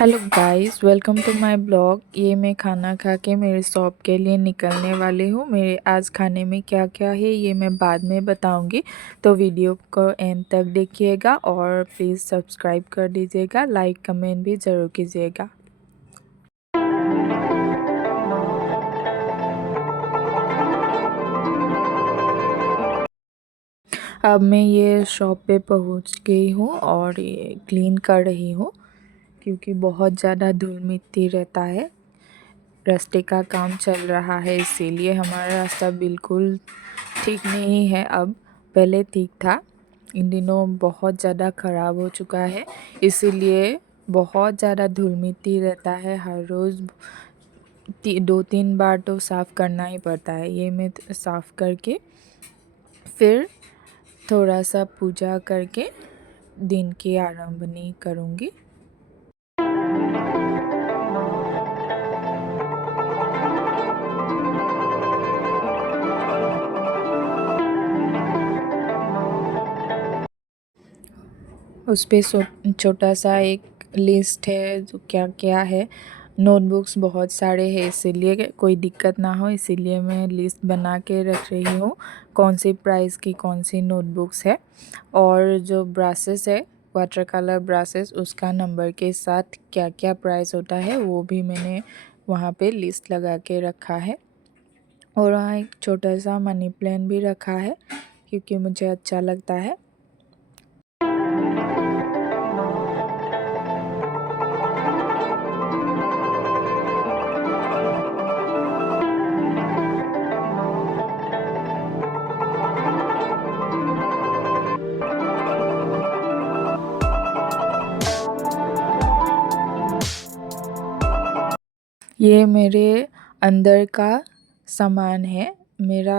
Hello guys, welcome to my blog. ये मैं खाना खा के मेरे शॉप के लिए निकलने वाली हूँ। मेरे आज खाने में क्या क्या है ये मैं बाद में बताऊँगी, तो वीडियो को एंड तक देखिएगा और प्लीज़ सब्सक्राइब कर दीजिएगा, लाइक कमेंट भी ज़रूर कीजिएगा। अब मैं ये शॉप पे पहुँच गई हूँ और ये क्लीन कर रही हूँ क्योंकि बहुत ज़्यादा धूल मिट्टी रहता है। रास्ते का काम चल रहा है, इसीलिए हमारा रास्ता बिल्कुल ठीक नहीं है। अब पहले ठीक था, इन दिनों बहुत ज़्यादा ख़राब हो चुका है, इसीलिए बहुत ज़्यादा धूल मिट्टी रहता है। हर रोज़ 2-3 बार तो साफ़ करना ही पड़ता है। ये मैं साफ़ करके फिर थोड़ा सा पूजा करके दिन की आरंभनी करूँगी। उस पे छोटा सा एक लिस्ट है जो क्या क्या है। नोटबुक्स बहुत सारे हैं, इसीलिए कोई दिक्कत ना हो, इसीलिए मैं लिस्ट बना के रख रही हूँ कौन सी प्राइस की कौन सी नोटबुक्स है। और जो ब्रशेस है, वाटर कलर ब्रशेस, उसका नंबर के साथ क्या क्या प्राइस होता है वो भी मैंने वहाँ पे लिस्ट लगा के रखा है। और वहाँ एक छोटा सा मनी प्लांट भी रखा है क्योंकि मुझे अच्छा लगता है। ये मेरे अंदर का सामान है। मेरा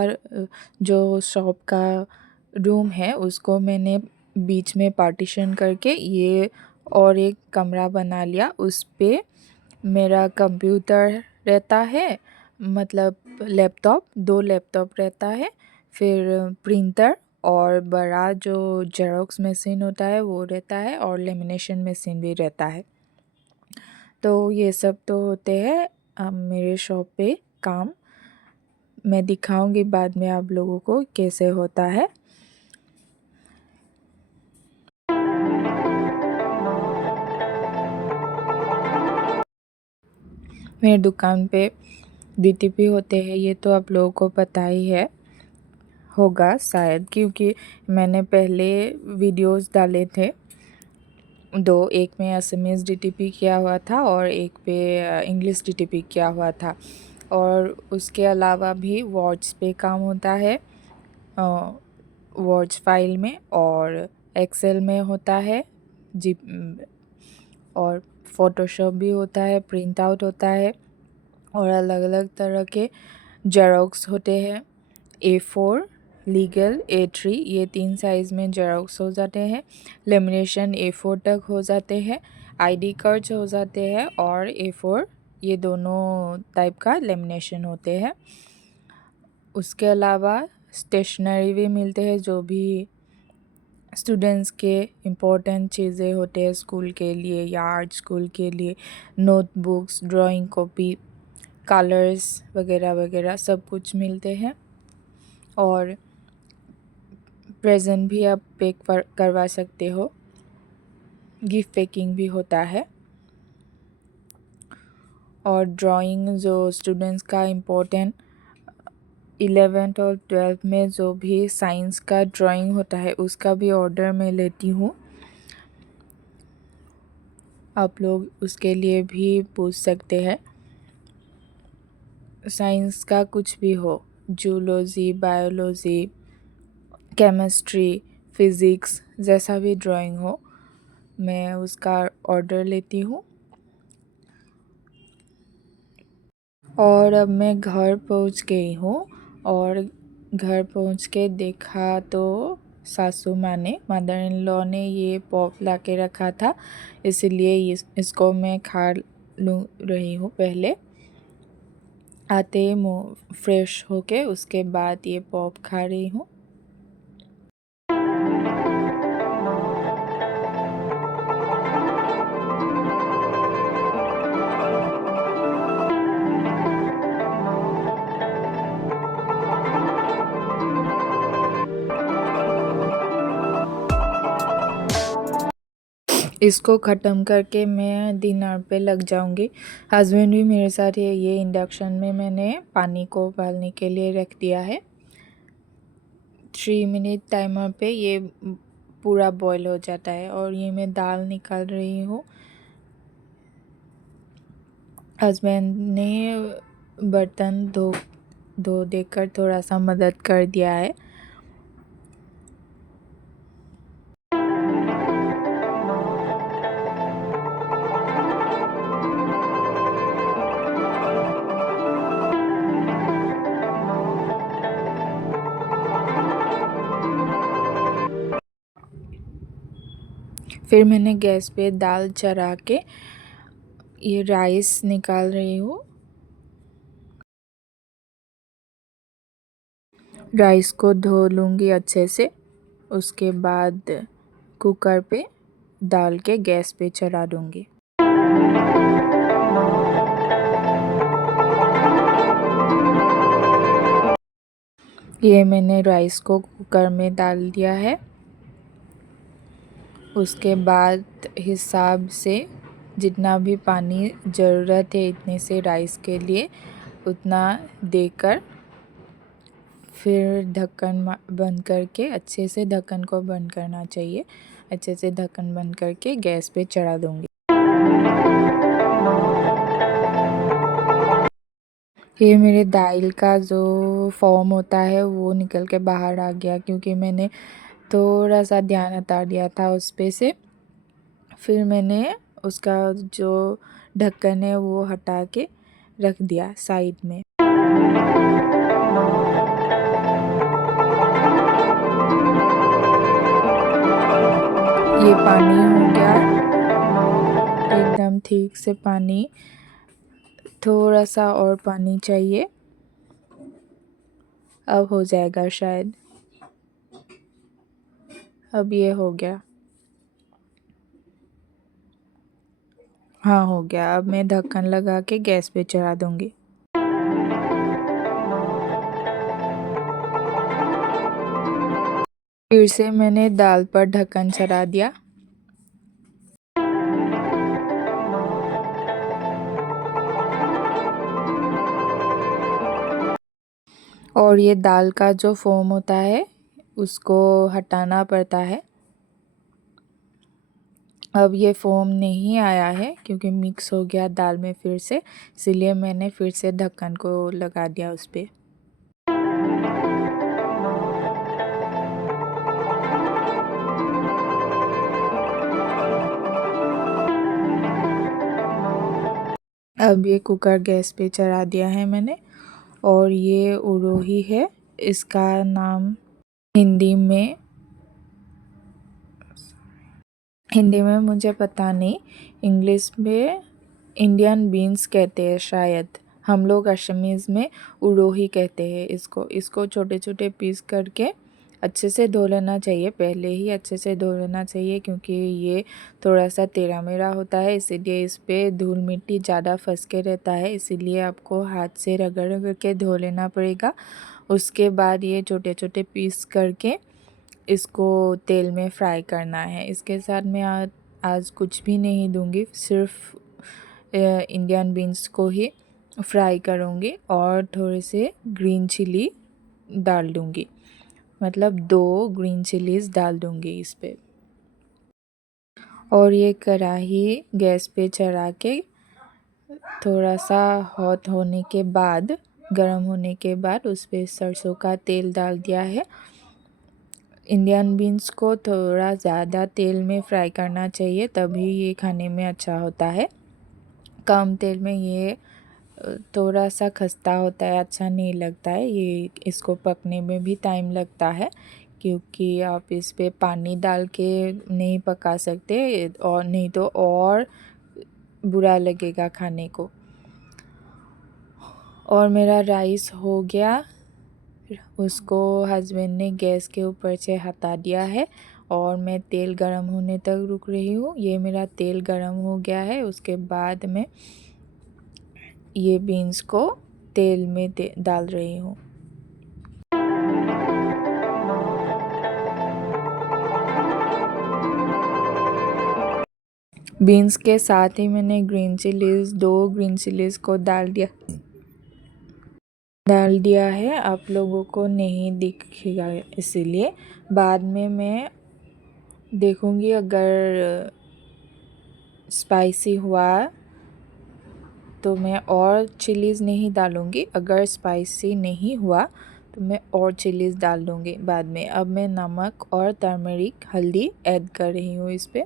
जो शॉप का रूम है उसको मैंने बीच में पार्टीशन करके ये और एक कमरा बना लिया। उस पे मेरा कंप्यूटर रहता है, मतलब लैपटॉप, 2 लैपटॉप रहता है, फिर प्रिंटर और बड़ा जो जेरोक्स मशीन होता है वो रहता है और लेमिनेशन मशीन भी रहता है। तो ये सब तो होते हैं मेरे शॉप पे काम। मैं दिखाऊंगी बाद में आप लोगों को कैसे होता है। मेरे दुकान पे डीटीपी होते हैं, ये तो आप लोगों को पता ही है होगा शायद, क्योंकि मैंने पहले वीडियोस डाले थे दो, एक में असमीज़ डीटीपी किया हुआ था और एक पे इंग्लिश डीटीपी किया हुआ था। और उसके अलावा भी वर्ड्स पे काम होता है, वर्ड्स फाइल में, और एक्सेल में होता है जी, और फ़ोटोशॉप भी होता है, प्रिंट आउट होता है, और अलग अलग तरह के जेरोक्स होते हैं। A4, लीगल, A3, ये 3 साइज़ में जेरोक्स हो जाते हैं। लेमिनेशन A4 तक हो जाते हैं, आईडी कार्ड्स हो जाते हैं, और A4, ये दोनों टाइप का लेमिनेशन होते हैं। उसके अलावा स्टेशनरी भी मिलते हैं, जो भी स्टूडेंट्स के इम्पोर्टेंट चीज़ें होते हैं स्कूल के लिए या आर्ट स्कूल के लिए, नोटबुक्स, ड्राइंग कॉपी, कलर्स वगैरह वगैरह सब कुछ मिलते हैं। और प्रेजेंट भी आप पैक करवा सकते हो, गिफ्ट पैकिंग भी होता है। और ड्राइंग जो स्टूडेंट्स का इम्पोर्टेंट 11th और 12th में जो भी साइंस का ड्राइंग होता है उसका भी ऑर्डर मैं लेती हूँ। आप लोग उसके लिए भी पूछ सकते हैं। साइंस का कुछ भी हो, जूलॉजी, बायोलॉजी, केमिस्ट्री, फिज़िक्स, जैसा भी ड्राइंग हो मैं उसका ऑर्डर लेती हूँ। और अब मैं घर पहुँच गई हूँ और घर पहुँच के देखा तो सासू माँ ने, मदर इन लॉ ने ये पॉप ला के रखा था, इसलिए इसको मैं खा लूँ रही हूँ। पहले आते ही मुँह फ्रेश होके उसके बाद ये पॉप खा रही हूँ। इसको ख़त्म करके मैं डिनर पे लग जाऊंगी। हस्बैंड भी मेरे साथ है। ये इंडक्शन में मैंने पानी को उबालने के लिए रख दिया है। 3 मिनट टाइमर पे ये पूरा बॉईल हो जाता है। और ये मैं दाल निकाल रही हूँ। हस्बैंड ने बर्तन धो देकर थोड़ा सा मदद कर दिया है। फिर मैंने गैस पे दाल चढ़ा के ये राइस निकाल रही हूँ। राइस को धो लूँगी अच्छे से। उसके बाद कुकर पे डाल के गैस पे चढ़ा दूँगी। ये मैंने राइस को कुकर में डाल दिया है। उसके बाद हिसाब से जितना भी पानी ज़रूरत है इतने से राइस के लिए उतना देकर फिर ढक्कन बंद करके अच्छे से ढक्कन को बंद करना चाहिए। अच्छे से ढक्कन बंद करके गैस पे चढ़ा दूँगी। ये मेरे दाल का जो फॉर्म होता है वो निकल के बाहर आ गया, क्योंकि मैंने थोड़ा सा ध्यान हटा दिया था उस पे से। फिर मैंने उसका जो ढक्कन है वो हटा के रख दिया साइड में। ये पानी हो गया एकदम ठीक से पानी। थोड़ा सा और पानी चाहिए। अब हो जाएगा शायद। अब ये हो गया। हाँ, हो गया। अब मैं ढक्कन लगा के गैस पे चढ़ा दूँगी। फिर से मैंने दाल पर ढक्कन चढ़ा दिया। और ये दाल का जो फोम होता है उसको हटाना पड़ता है। अब ये फोम नहीं आया है क्योंकि मिक्स हो गया दाल में फिर से, इसीलिए मैंने फिर से ढक्कन को लगा दिया उस पे। अब ये कुकर गैस पे चढ़ा दिया है मैंने। और ये उरोही है। इसका नाम हिंदी में मुझे पता नहीं। इंग्लिश में इंडियन बीन्स कहते हैं शायद। हम लोग असमीज़ में उरोही कहते हैं इसको छोटे छोटे पीस करके अच्छे से धो लेना चाहिए। पहले ही अच्छे से धो लेना चाहिए क्योंकि ये थोड़ा सा टेढ़ा मेढ़ा होता है, इसीलिए इस पे धूल मिट्टी ज़्यादा फंस के रहता है। इसीलिए आपको हाथ से रगड़ रगड़ के धो लेना पड़ेगा। उसके बाद ये छोटे छोटे पीस करके इसको तेल में फ्राई करना है। इसके साथ मैं आज कुछ भी नहीं दूंगी, सिर्फ इंडियन बीन्स को ही फ्राई करूँगी और थोड़े से ग्रीन चिली डाल दूँगी। मतलब 2 ग्रीन चिलीज़ डाल दूँगी इस पे। और ये कढ़ाई गैस पे चढ़ा के थोड़ा सा हॉट होने के बाद, गर्म होने के बाद उस पे सरसों का तेल डाल दिया है। इंडियन बीन्स को थोड़ा ज़्यादा तेल में फ्राई करना चाहिए, तभी ये खाने में अच्छा होता है। कम तेल में ये थोड़ा सा खस्ता होता है, अच्छा नहीं लगता है। ये इसको पकने में भी टाइम लगता है क्योंकि आप इस पे पानी डाल के नहीं पका सकते और नहीं तो और बुरा लगेगा खाने को। और मेरा राइस हो गया। उसको हस्बैंड ने गैस के ऊपर से हटा दिया है और मैं तेल गरम होने तक रुक रही हूँ। ये मेरा तेल गरम हो गया है। उसके बाद मैं ये बीन्स को तेल में डाल रही हूँ। बीन्स के साथ ही मैंने ग्रीन चिलीज़ 2 ग्रीन चिलीज़ को डाल दिया है। आप लोगों को नहीं दिखेगा इसीलिए। बाद में मैं देखूँगी अगर स्पाइसी हुआ तो मैं और चिलीज़ नहीं डालूँगी, अगर स्पाइसी नहीं हुआ तो मैं और चिलीज़ डाल दूँगी बाद में। अब मैं नमक और टर्मरिक हल्दी ऐड कर रही हूँ इस पे।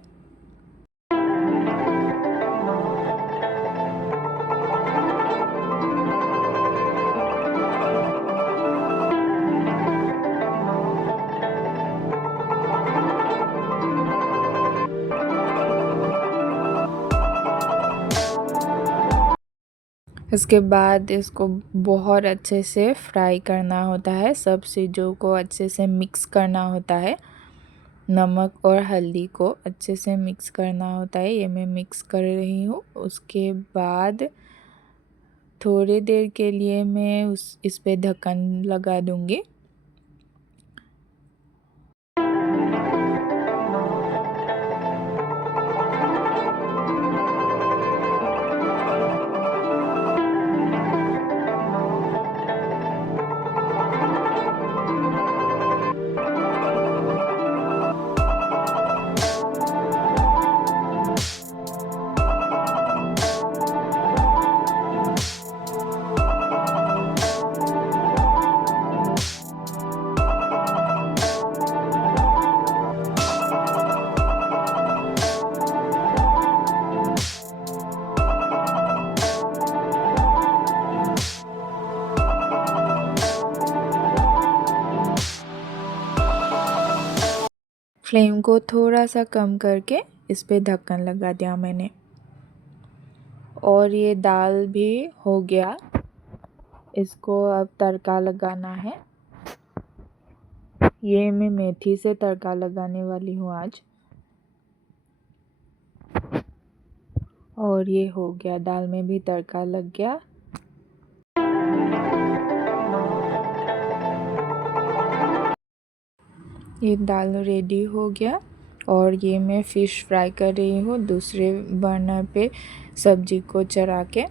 इसके बाद इसको बहुत अच्छे से फ्राई करना होता है, सब चीज़ों को अच्छे से मिक्स करना होता है। नमक और हल्दी को अच्छे से मिक्स करना होता है। ये मैं मिक्स कर रही हूँ। उसके बाद थोड़ी देर के लिए मैं इस पे ढक्कन लगा दूँगी। फ्लेम को थोड़ा सा कम करके इस पे ढक्कन लगा दिया मैंने। और ये दाल भी हो गया। इसको अब तड़का लगाना है। ये मैं मेथी से तड़का लगाने वाली हूँ आज। और ये हो गया, दाल में भी तड़का लग गया। ये दाल रेडी हो गया। और ये मैं फ़िश फ्राई कर रही हूँ दूसरे बर्नर पे सब्ज़ी को चढ़ा के,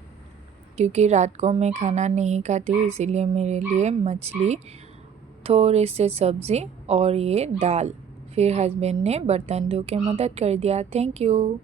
क्योंकि रात को मैं खाना नहीं खाती इसीलिए मेरे लिए मछली, थोड़े से सब्ज़ी और ये दाल। फिर हस्बैंड ने बर्तन धो के मदद कर दिया। Thank you.